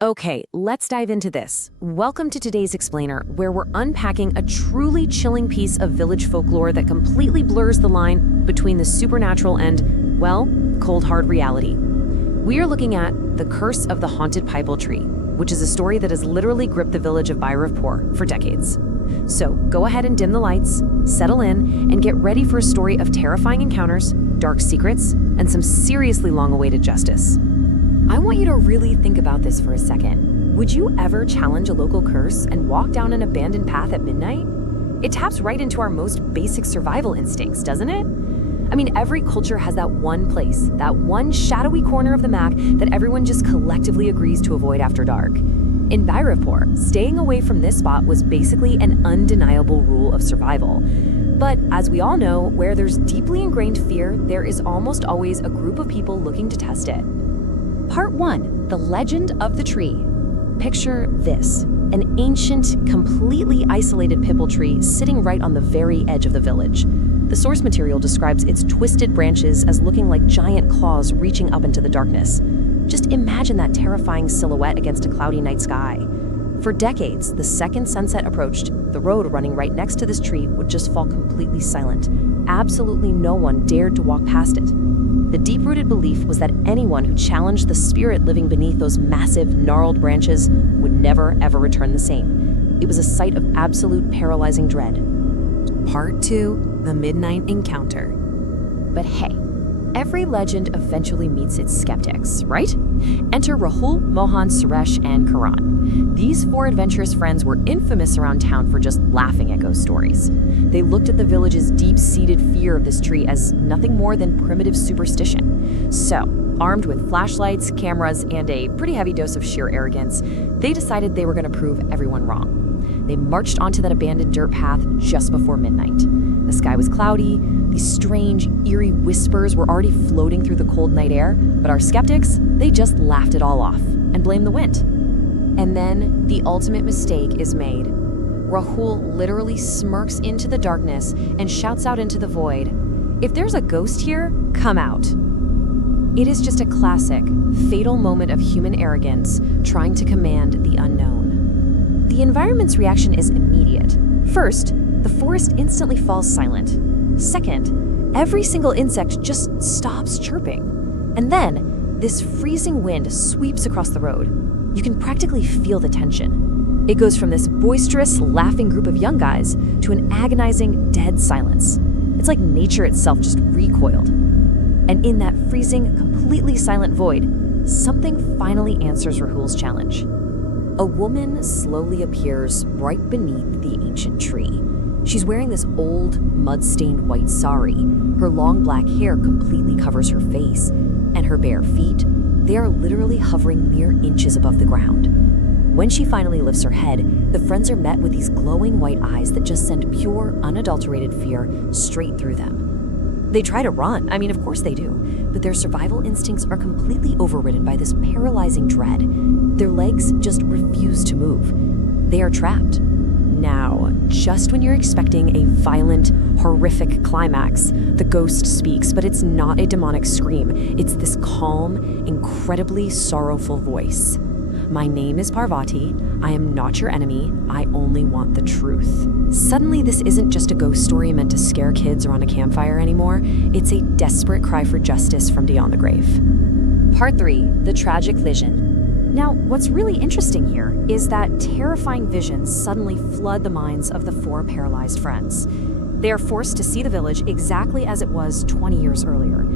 Okay, let's dive into this. Welcome to today's Explainer, where we're unpacking a truly chilling piece of village folklore that completely blurs the line between the supernatural and, well, cold hard reality. We are looking at The Curse of the Haunted Pipal Tree, which is a story that has literally gripped the village of Bhairavpur for decades. So go ahead and dim the lights, settle in, and get ready for a story of terrifying encounters, dark secrets, and some seriously long-awaited justice. I want you to really think about this for a second. Would you ever challenge a local curse and walk down an abandoned path at midnight? It taps right into our most basic survival instincts, doesn't it? I mean, every culture has that one place, that one shadowy corner of the map that everyone just collectively agrees to avoid after dark. In Bhairavpur, staying away from this spot was basically an undeniable rule of survival. But as we all know, where there's deeply ingrained fear, there is almost always a group of people looking to test it. Part 1, The Legend of the Tree. Picture this, an ancient, completely isolated pipal tree sitting right on the very edge of the village. The source material describes its twisted branches as looking like giant claws reaching up into the darkness. Just imagine that terrifying silhouette against a cloudy night sky. For decades, the second sunset approached, the road running right next to this tree would just fall completely silent. Absolutely no one dared to walk past it. The deep-rooted belief was that anyone who challenged the spirit living beneath those massive, gnarled branches would never, ever return the same. It was a sight of absolute paralyzing dread. Part 2, The Midnight Encounter. But hey, every legend eventually meets its skeptics, right? Enter Rahul, Mohan, Suresh, and Karan. These four adventurous friends were infamous around town for just laughing at ghost stories. They looked at the village's deep-seated fear of this tree as nothing more than primitive superstition. So, armed with flashlights, cameras, and a pretty heavy dose of sheer arrogance, they decided they were going to prove everyone wrong. They marched onto that abandoned dirt path just before midnight. The sky was cloudy, these strange, eerie whispers were already floating through the cold night air, but our skeptics, they just laughed it all off and blamed the wind. And then the ultimate mistake is made. Rahul literally smirks into the darkness and shouts out into the void, "If there's a ghost here, come out." It is just a classic, fatal moment of human arrogance trying to command the unknown. The environment's reaction is immediate. First, the forest instantly falls silent. Second, every single insect just stops chirping. And then, this freezing wind sweeps across the road. You can practically feel the tension. It goes from this boisterous, laughing group of young guys to an agonizing, dead silence. It's like nature itself just recoiled. And in that freezing, completely silent void, something finally answers Rahul's challenge. A woman slowly appears right beneath the ancient tree. She's wearing this old, mud-stained white sari. Her long black hair completely covers her face, and her bare feet, they are literally hovering mere inches above the ground. When she finally lifts her head, the friends are met with these glowing white eyes that just send pure, unadulterated fear straight through them. They try to run, of course they do, but their survival instincts are completely overridden by this paralyzing dread. Their legs just refuse to move. They are trapped. Now, just when you're expecting a violent, horrific climax, the ghost speaks, but it's not a demonic scream. It's this calm, incredibly sorrowful voice. "My name is Parvati. I am not your enemy. I only want the truth." Suddenly, this isn't just a ghost story meant to scare kids around a campfire anymore. It's a desperate cry for justice from beyond the grave. Part 3, The Tragic Vision. Now, what's really interesting here is that terrifying visions suddenly flood the minds of the four paralyzed friends. They are forced to see the village exactly as it was 20 years earlier.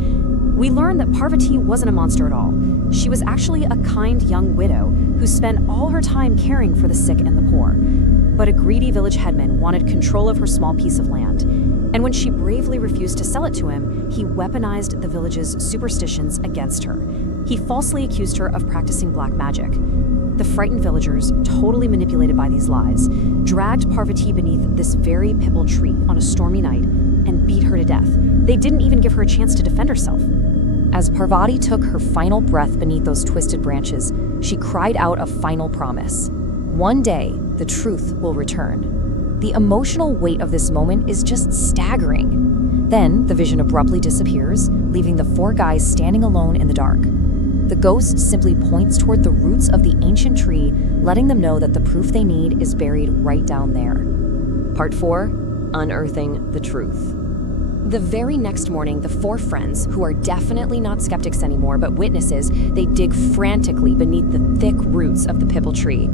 We learn that Parvati wasn't a monster at all. She was actually a kind young widow who spent all her time caring for the sick and the poor. But a greedy village headman wanted control of her small piece of land. And when she bravely refused to sell it to him, he weaponized the village's superstitions against her. He falsely accused her of practicing black magic. The frightened villagers, totally manipulated by these lies, dragged Parvati beneath this very pipal tree on a stormy night and beat her to death. They didn't even give her a chance to defend herself. As Parvati took her final breath beneath those twisted branches, she cried out a final promise. One day, the truth will return. The emotional weight of this moment is just staggering. Then, the vision abruptly disappears, leaving the four guys standing alone in the dark. The ghost simply points toward the roots of the ancient tree, letting them know that the proof they need is buried right down there. Part 4. Unearthing the truth. The very next morning, the four friends, who are definitely not skeptics anymore but witnesses, they dig frantically beneath the thick roots of the Pipal tree,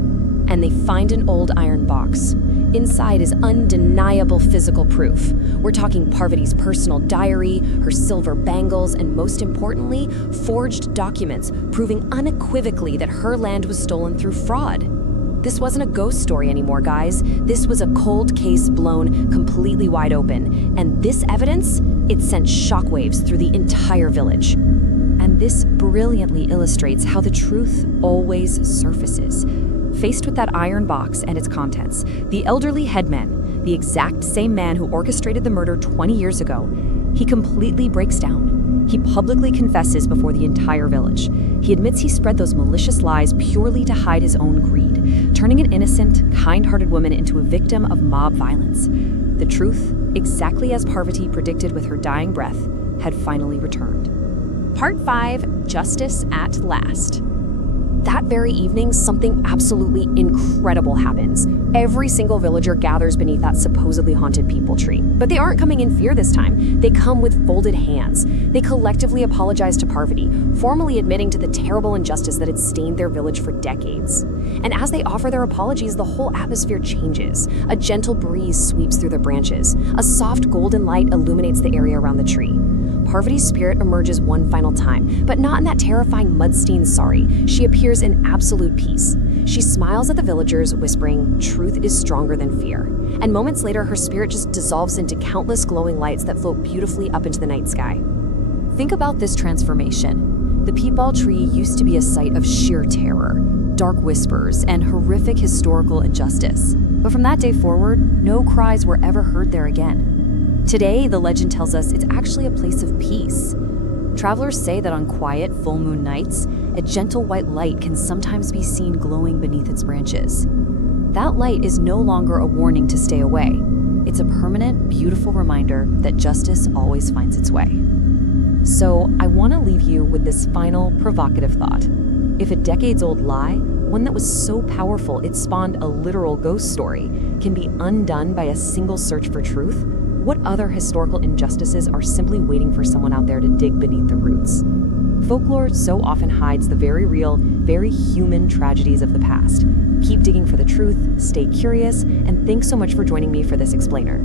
and they find an old iron box. Inside is undeniable physical proof. We're talking Parvati's personal diary, her silver bangles, and most importantly, forged documents proving unequivocally that her land was stolen through fraud. This wasn't a ghost story anymore, guys. This was a cold case blown completely wide open. And this evidence, it sent shockwaves through the entire village. And this brilliantly illustrates how the truth always surfaces. Faced with that iron box and its contents, the elderly headman, the exact same man who orchestrated the murder 20 years ago, he completely breaks down. He publicly confesses before the entire village. He admits he spread those malicious lies purely to hide his own greed, turning an innocent, kind-hearted woman into a victim of mob violence. The truth, exactly as Parvati predicted with her dying breath, had finally returned. Part 5. Justice at Last. That very evening, something absolutely incredible happens. Every single villager gathers beneath that supposedly haunted Pipal tree. But they aren't coming in fear this time. They come with folded hands. They collectively apologize to Parvati, formally admitting to the terrible injustice that had stained their village for decades. And as they offer their apologies, the whole atmosphere changes. A gentle breeze sweeps through the branches. A soft golden light illuminates the area around the tree. Parvati's spirit emerges one final time, but not in that terrifying mud-stained sorry. She appears in absolute peace. She smiles at the villagers, whispering, "Truth is stronger than fear." And moments later, her spirit just dissolves into countless glowing lights that float beautifully up into the night sky. Think about this transformation. The Pipal tree used to be a site of sheer terror, dark whispers, and horrific historical injustice. But from that day forward, no cries were ever heard there again. Today, the legend tells us it's actually a place of peace. Travelers say that on quiet, full moon nights, a gentle white light can sometimes be seen glowing beneath its branches. That light is no longer a warning to stay away. It's a permanent, beautiful reminder that justice always finds its way. So, I want to leave you with this final provocative thought. If a decades-old lie, one that was so powerful it spawned a literal ghost story, can be undone by a single search for truth, what other historical injustices are simply waiting for someone out there to dig beneath the roots? Folklore so often hides the very real, very human tragedies of the past. Keep digging for the truth, stay curious, and thanks so much for joining me for this explainer.